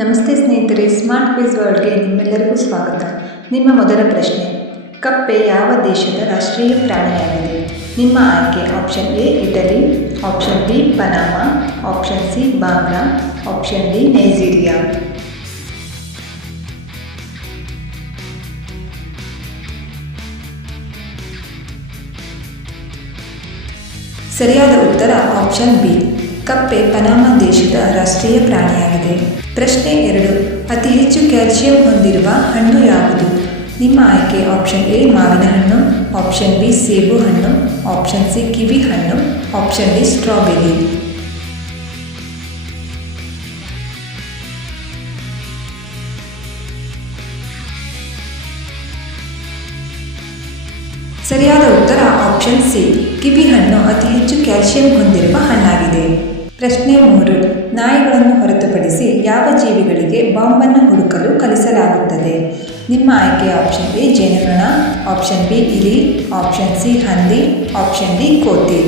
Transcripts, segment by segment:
ನಮಸ್ತೆ ಸ್ನೇಹಿತರೆ smart quiz ವರ್ಲ್ಡ್ಗೆ ನಿಮ್ಮೆಲ್ಲರಿಗೂ ಸ್ವಾಗತ. ನಿಮ್ಮ ಮೊದಲ ಪ್ರಶ್ನೆ, ಕಪ್ಪೆ ಯಾವ ದೇಶದ ರಾಷ್ಟ್ರೀಯ ಪ್ರಾಣಿಯಾಗಿದೆ? ನಿಮ್ಮ ಆಯ್ಕೆ option A Italy option B Panama option C Bangla option D Nigeria ಸರಿಯಾದ ಉತ್ತರ ಆಪ್ಷನ್ ಬಿ ಕಪ್ಪೆ ಪನಾಮಾ ದೇಶದ ರಾಷ್ಟ್ರೀಯ ಪ್ರಾಣಿಯಾಗಿದೆ. ಪ್ರಶ್ನೆ ಎರಡು, ಅತಿ ಹೆಚ್ಚು ಕ್ಯಾಲ್ಸಿಯಂ ಹೊಂದಿರುವ ಹಣ್ಣು ಯಾವುದು? ನಿಮ್ಮ ಆಯ್ಕೆ ಆಪ್ಷನ್ ಎ, ಮಾವಿನ ಹಣ್ಣು, ಆಪ್ಷನ್ ಬಿ, ಸೇಬು ಹಣ್ಣು, ಆಪ್ಷನ್ ಸಿ, ಕಿವಿ ಹಣ್ಣು, ಆಪ್ಷನ್ ಡಿ, ಸ್ಟ್ರಾಬೆರಿ. ಸರಿಯಾದ ಉತ್ತರ ಆಪ್ಷನ್ ಸಿ, ಕಿವಿ ಹಣ್ಣು ಅತಿ ಹೆಚ್ಚು ಕ್ಯಾಲ್ಸಿಯಂ ಹೊಂದಿರುವ ಹಣ್ಣಾಗಿದೆ ಪ್ರಶ್ನೆ ಮೂರು. ನಾಯಿಗಳನ್ನು ಹೊರತುಪಡಿಸಿ ಯಾವ ಜೀವಿಗಳಿಗೆ ಬಾಂಬನ್ನು ಹುಡುಕಲು ಕಲಿಸಲಾಗುತ್ತದೆ? ನಿಮ್ಮ ಆಯ್ಕೆ ಆಪ್ಷನ್ ಎ, ಜೇನುನೊಣ, ಆಪ್ಷನ್ ಬಿ, ಇಲಿ, ಆಪ್ಷನ್ ಸಿ, ಹಂದಿ, ಆಪ್ಷನ್ ಡಿ, ಕೋತಿ.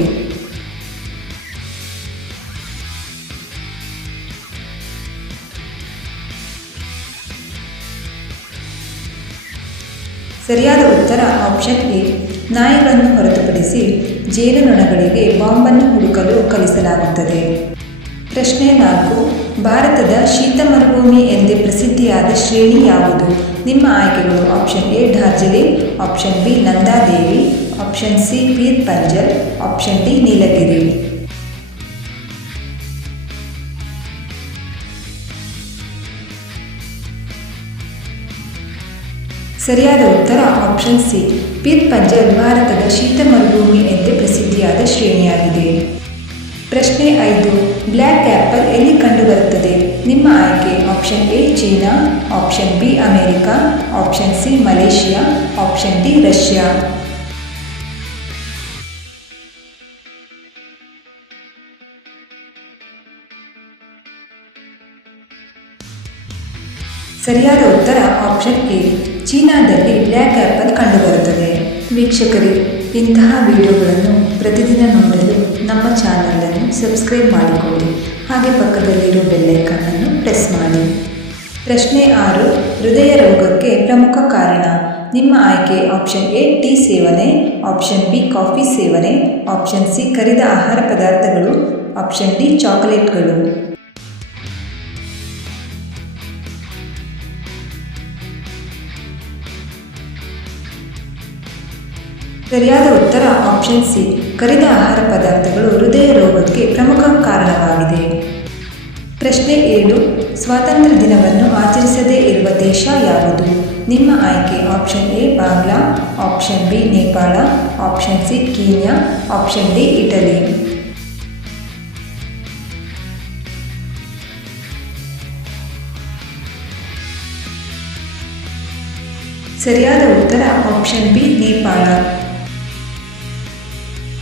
ಸರಿಯಾದ ಉತ್ತರ ಆಪ್ಷನ್ ಎ. ನಾಯಿಗಳನ್ನು ಹೊರತುಪಡಿಸಿ ಜೇನುನೊಣಗಳಿಗೆ ಬಾಂಬನ್ನು ಹುಡುಕಲು ಕಲಿಸಲಾಗುತ್ತದೆ. ಪ್ರಶ್ನೆ ನಾಲ್ಕು, ಭಾರತದ ಶೀತ ಮರುಭೂಮಿ ಎಂದೇ ಪ್ರಸಿದ್ಧಿಯಾದ ಶ್ರೇಣಿ ಯಾವುದು? ನಿಮ್ಮ ಆಯ್ಕೆಗಳು option A Darjeeling option B Nanda Devi option C Pir Panjal option D Nilgiri. ಸರಿಯಾದ ಉತ್ತರ ಆಪ್ಷನ್ ಸಿ ಪಿತ್ ಪಂಜಲ್ ಭಾರತದ ಶೀತ ಮರುಭೂಮಿ ಎಂದೇ ಪ್ರಸಿದ್ಧಿಯಾದ ಶ್ರೇಣಿಯಾಗಿದೆ. ಪ್ರಶ್ನೆ ಐದು. ಬ್ಲ್ಯಾಕ್ ಆ್ಯಪಲ್ ಎಲ್ಲಿ ಕಂಡುಬರುತ್ತದೆ? ನಿಮ್ಮ ಆಯ್ಕೆ option A China option B America option C Malaysia option D Russia. ಸರಿಯಾದ ಉತ್ತರ ಆಪ್ಷನ್ ಎ ಚೀನಾದಲ್ಲಿ ಬ್ಲ್ಯಾಕ್ ಆ್ಯಪಲ್ ಕಂಡುಬರುತ್ತದೆ. ವೀಕ್ಷಕರೇ, ಇಂತಹ ವಿಡಿಯೋಗಳನ್ನು ಪ್ರತಿದಿನ ನೋಡಲು ನಮ್ಮ ಚಾನಲನ್ನು ಸಬ್ಸ್ಕ್ರೈಬ್ ಮಾಡಿಕೊಳ್ಳಿ. ಹಾಗೆ ಪಕ್ಕದಲ್ಲಿರೋ ಬೆಲ್ಲೈಕನ್ನನ್ನು ಪ್ರೆಸ್ ಮಾಡಿ. ಪ್ರಶ್ನೆ ಆರು, ಹೃದಯ ರೋಗಕ್ಕೆ ಪ್ರಮುಖ ಕಾರಣ. ನಿಮ್ಮ ಆಯ್ಕೆ ಆಪ್ಷನ್ ಎ ಟೀ ಸೇವನೆ ಆಪ್ಷನ್ ಬಿ ಕಾಫಿ ಸೇವನೆ ಆಪ್ಷನ್ ಸಿ ಕರಿದ ಆಹಾರ ಪದಾರ್ಥಗಳು ಆಪ್ಷನ್ ಡಿ ಚಾಕೊಲೇಟ್ಗಳು ಸರಿಯಾದ ಉತ್ತರ ಆಪ್ಷನ್ ಸಿ ಕರಿದ ಆಹಾರ ಪದಾರ್ಥಗಳು ಹೃದಯ ರೋಗಕ್ಕೆ ಪ್ರಮುಖ ಕಾರಣವಾಗಿದೆ. ಪ್ರಶ್ನೆ ಏಳು ಸ್ವಾತಂತ್ರ್ಯ ದಿನವನ್ನು ಆಚರಿಸದೇ ಇರುವ ದೇಶ ಯಾವುದು? ನಿಮ್ಮ ಆಯ್ಕೆ option A Bangla option B Nepal option C Kenya option D Italy. ಸರಿಯಾದ ಉತ್ತರ ಆಪ್ಷನ್ ಬಿ ನೇಪಾಳ.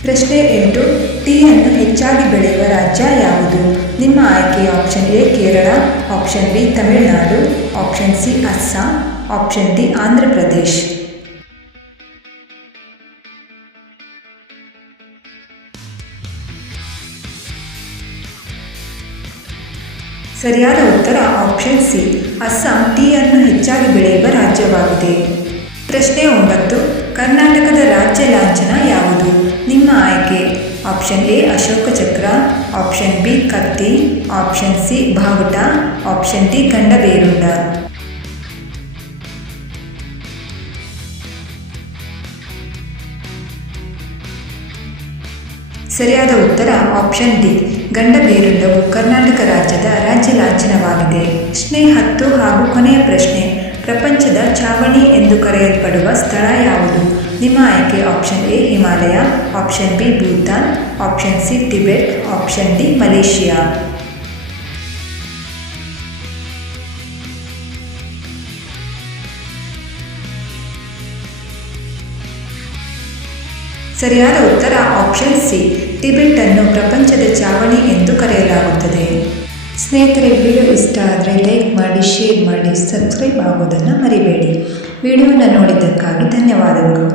ಪ್ರಶ್ನೆ ಎಂಟು, ಟೀಯನ್ನು ಹೆಚ್ಚಾಗಿ ಬೆಳೆಯುವ ರಾಜ್ಯ ಯಾವುದು? ನಿಮ್ಮ ಆಯ್ಕೆ option A, Kerala, option B, Tamil Nadu, option C, Assam, option D, Andhra Pradesh. ಸರಿಯಾದ ಉತ್ತರ ಆಪ್ಷನ್ ಸಿ, ಅಸ್ಸಾಂ ಟೀಯನ್ನು ಹೆಚ್ಚಾಗಿ ಬೆಳೆಯುವ ರಾಜ್ಯವಾಗಿದೆ. ಪ್ರಶ್ನೆ ಒಂಬತ್ತು ಕರ್ನಾಟಕದ ರಾಜ್ಯ ಲಾಂಛನ ಯಾವುದು? ನಿಮ್ಮ ಆಯ್ಕೆ. Option A, Ashoka Chakra. Option B, Katti. Option C, ಬಾವುಟ. ಆಪ್ಷನ್ ಡಿ ಗಂಡಬೇರುಂಡ ಸರಿಯಾದ ಉತ್ತರ ಆಪ್ಷನ್ ಡಿ. ಗಂಡಬೇರುಂಡವು ಕರ್ನಾಟಕ ರಾಜ್ಯದ ರಾಜ್ಯ ಲಾಂಛನವಾಗಿದೆ. ಪ್ರಶ್ನೆ ಹತ್ತು ಹಾಗೂ ಕೊನೆಯ ಪ್ರಶ್ನೆ. ಪ್ರಪಂಚದ ಚಾವಣಿ ಎಂದು ಕರೆಯಲ್ಪಡುವ ಸ್ಥಳ ಯಾವುದು? ನಿಮ್ಮ ಆಯ್ಕೆ option A, Himalaya, option B, Bhutan, option C, Tibet, option D, Malaysia. ಸರಿಯಾದ ಉತ್ತರ ಆಪ್ಷನ್ ಸಿ, ಟಿಬೆಟ್ ಅನ್ನು ಪ್ರಪಂಚದ ಚಾವಣಿ ಎಂದು ಕರೆಯಲಾಗುತ್ತದೆ. ಸ್ನೇಹಿತರೆ ವಿಡಿಯೋ ಇಷ್ಟ ಆದರೆ ಲೈಕ್ ಮಾಡಿ ಶೇರ್ ಮಾಡಿ ಸಬ್ಸ್ಕ್ರೈಬ್ ಆಗೋದನ್ನು ಮರಿಬೇಡಿ. ವಿಡಿಯೋನ ನೋಡಿದ್ದಕ್ಕಾಗಿ ಧನ್ಯವಾದಗಳು.